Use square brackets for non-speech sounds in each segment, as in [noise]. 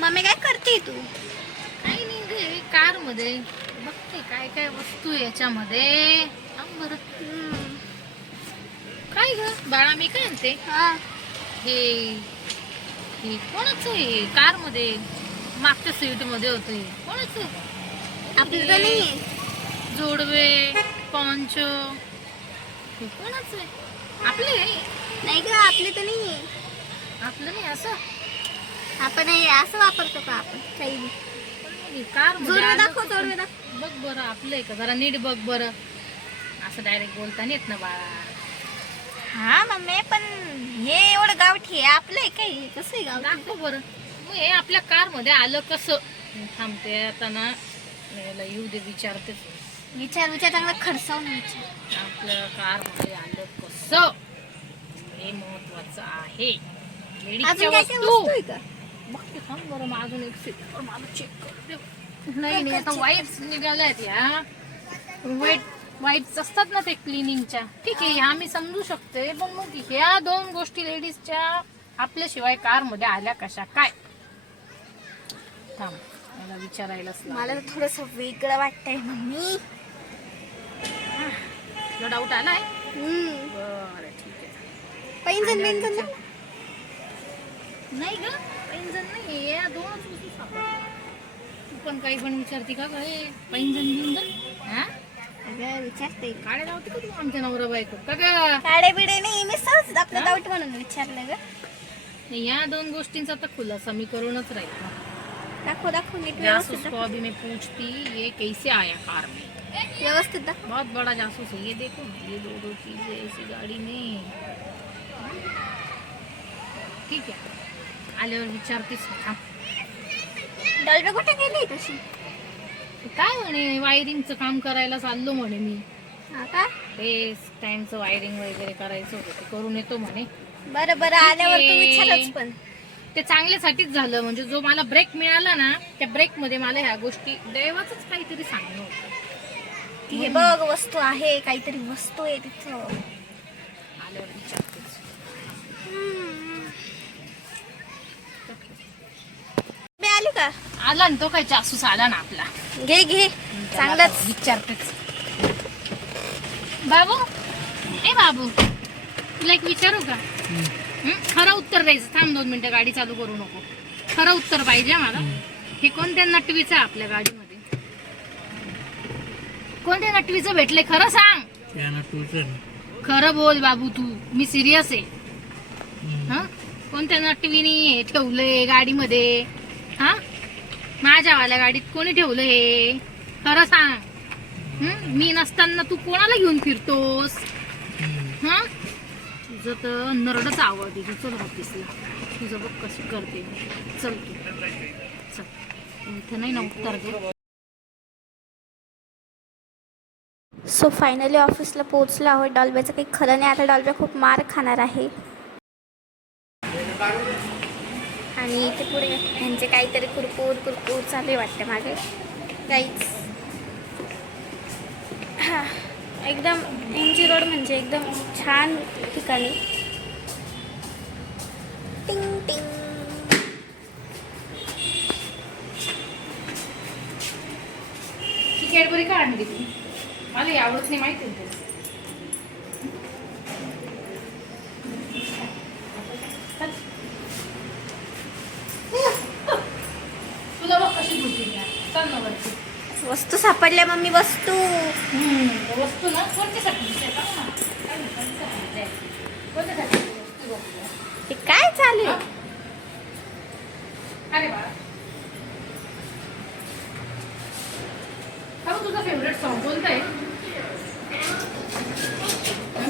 Mummy काय करते तू? काही नाही गे कारमध्ये बघते काय काय वस्तू याच्यामध्ये. थांब बरं. हम्म. काय ग? बाळा मी काय आणते हा. हे हे कोणाचं आहे? कारमध्ये मागच्या सीटमध्ये होत कोणाचं? आहे? आपलं तर नाही जोडवे पॉन्चो. हे कोणाचं आहे? आपलं नाही ग आपले तर नाही आपलं नाही असं? आपण हे असं वापरतो का आपण? काही बी. कार दाखव बघ बरं आपलं आहे का? जरा नीट बघ बरं. असं डायरेक्ट बोलता नाही येत ना बाळा. हा मम्मी पण हे एवढं गावठी आहे. आपलं आहे काही? कसं आहे गावठी? दाखव बरं. मग हे आपल्या कारमध्ये आलं कसं? थांबते आता ना. याला येऊ दे विचारतेच विचार विचार चांगला खडसावून विचार. आपल्या कारमध्ये आलं कसं? हे महत्वाचं आहे. लेडीजच्या अजून काय काय वस्तू. वस्तू आहे का? बघते थांब बरं मग अजून एक सेकंड मला चेक करू. नाही नाही आता वाईप्स निघाल्या आहेत या. वाईट वाईप्स असतात ना ते क्लिनिंगच्या ठीक आहे ह्या मी समजू शकते पण मग ह्या दोन गोष्टी लेडीजच्या आपल्याशिवाय कारमध्ये आल्या कशा? काय? थांब मला विचारायलाच लागेल. मला तर थोडस वेगळं वाटतंय मम्मी. तुला डाऊट आलाय. बरं ठीक आहे. पैंजण? नाही ग. पैंजण नाही या दोनच वस्तू सापडल्या तू पण काही पण विचारते का काय? पैंजण हा? अगं विचारते. काळे लावते का तू आमच्या नवरा बायको? का ग? काळे बिडे नाही मी सहज आपलं डाऊट म्हणून विचारलं ग. नाही, या दोन गोष्टींचा तर खुलासा मी करूनच राहील. दाखव दाखव नीट जासूस व्यवस्थित को अभी मैं पूछती ये कैसे आया कार में? दाखव. व्यवस्थित दाखव. बहुत बड़ा जासूस है ये देखो ये दो दो चीजें ऐसी गाड़ी में। ठीक है? आल्यावर विचारतेस डॉल्बे कुठे गेली तशी काय म्हणे वायरिंगचं काम करायला चाललो म्हणे मी. हा का? ते स्टँडचं वायरिंग वगैरे करायचं होतं ते करून येतो म्हणे. बरं बरं आल्यावर तू आहे. विचारच पण. ते चांगल्यासाठीच झालं म्हणजे जो मला ब्रेक मिळाला ना त्या ब्रेकमध्ये मला ह्या गोष्टी दैवाच काहीतरी सांगणं होतं. की हे बघ वस्तू आहे काहीतरी वस्तू आहे तिथं. आल्यावर विचारतेच मी आली का आला ना तो काय जासूस आला ना आपला. घे घे. चांगलाच. विचारतेच. बाबू ए बाबू तुला एक विचारू का? हं? खरं उत्तर द्यायचं. थांब दोन मिनिटं गाडी चालू करू नको. खरं उत्तर पाहिजे मला हे कोणत्या नटवीचं आहे आपल्या गाडीमध्ये? कोणत्या नटवीचं भेटले खरं सांग. त्यानं खरं बोल बाबू तू. मी सिरियस आहे. हा? कोणत्या नटवीनी हे ठेवलंय गाडीमध्ये? हा? माझ्यावाल्या गाडीत कोणी ठेवलं हे? खरं सांग. मी नसताना तू कोणाला घेऊन फिरतोस? हा? तुझं तर नरडच आवडते तू चल ऑफिसला तुझं बघ कसं करते. चल तू चल. इथं नाही ना उत्तर सो फायनली ऑफिसला पोहोचलो आहोत. डॉल्ब्याचं काही खरं नाही. आता डॉल्ब्या खूप मार खाणार आहे. आणि इथे पुढे यांचे काहीतरी कुरकूर कुरकूर चालू आहे वाटतं मागे. काहीच हा एकदम एम जी रोड म्हणजे एकदम छान ठिकाणी. टिंग टिंग. ती कॅडबरी का आणली तू? मला आवडत नाही माहिती आहे तुला. तुला बघ कशी धुती मी आज. चल ना वरती. वस्तू सापडल्या मम्मी वस्तू. वस्तू ना. काय? हे चालू अरे तुझा फेवरेट सॉन्ग कोणतं आहे?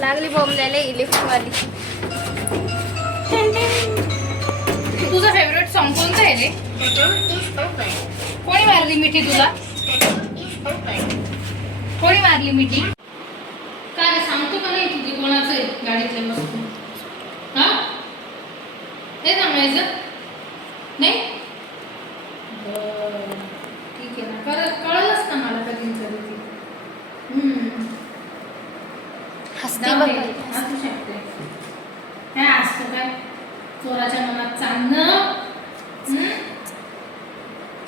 लागली बॉम्ब द्यायला इलेक्ट्रिकवाली तुझं फेवरेट सॉन्ग कोणतं आहे रे? कोणी मारली मिठी तुला? कोणी मारली मिठी काय सांगतो का नाही तुझी कोणाचं आहे गाडीतल्या वस्तू? हा? नाही सांगायचं? नाही? ठीक आहे ना. कर कळलंच ना मला कधी कधी ते. हम्म. हसते जाऊ बघ. दे, असू शकते. काय असतं काय? चोराच्या मनात चांदणं हम्म?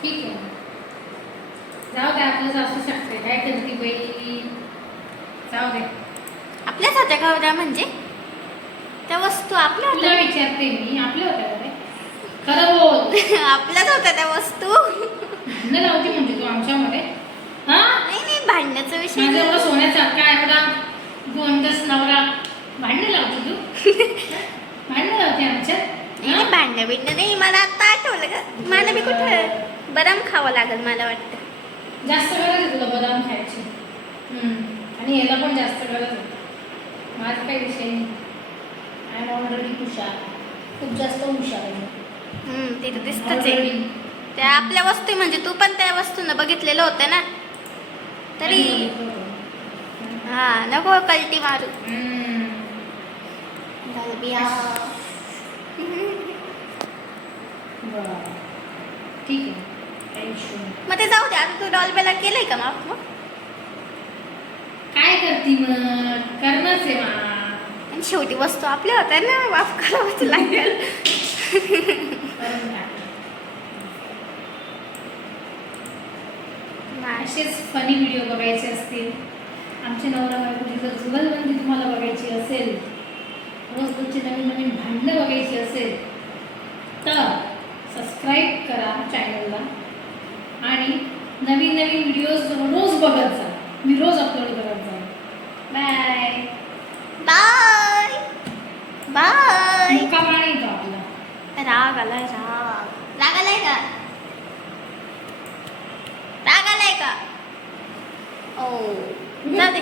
ठीक आहे आपलंच असू शकते काय करते बाई जाऊ दे. आपल्याच होत्या का उद्या म्हणजे? त्या वस्तू आपल्या तुला होत्या विचारते मी. आपले होते का ते खरं बोल. [laughs] आपल्याच होत्या त्या वस्तू. भांडणं लावती म्हणजे तू आमच्यामध्ये. हा? नाही नाही भांडण्याचा विषय माझा नाही. एवढा सोन्याचा काय एवढा गोंडस नवरा? भांडणं लावते तू? भांडणं लावते आमच्यात? नाही, नाही, भांडणं बिंडणं नाही. मला आता आठवलं का मला बी कुठं बदाम खावं लागेल मला वाटतं. जास्त गरज आहे तुला बदाम खायची. आणि याला पण जास्त गरज आहे माझा काही विषय नाही. आय एम ऑलरेडी हुशार खूप जास्त हुशार आहे ते तर दिसतच आहे. त्या आपल्या वस्तू म्हणजे तू पण त्या वस्तूनं बघितलेलं होतं ना? तरी. हा नको कल्टी मारू. ठीक आहे. मग ते जाऊ दे आता तू डॉलबेला केलंय का माफ मग? काय करती मग? करणंच आहे मा. आणि शेवटी वस्तू आपल्या होत्या ना माफ करावंच लागेल. करून [laughs] टाक. असेच फनी व्हिडिओ बघायचे असतील. आमचे नवरा बायकोची जर जुगलबंदी तुम्हाला बघायची असेल रोज रोजची नवीन नवीन भांडणं बघायची असेल तर सबस्क्राईब करा चॅनलला आणि नवीन नवीन व्हिडिओज रोज बघत जा. मी रोज अपलोड करत जा. बाय बाय बाय मुक्कामाला आपला. राग आलाय राग. राग आलाय का? राग आलाय का? ओ. जाते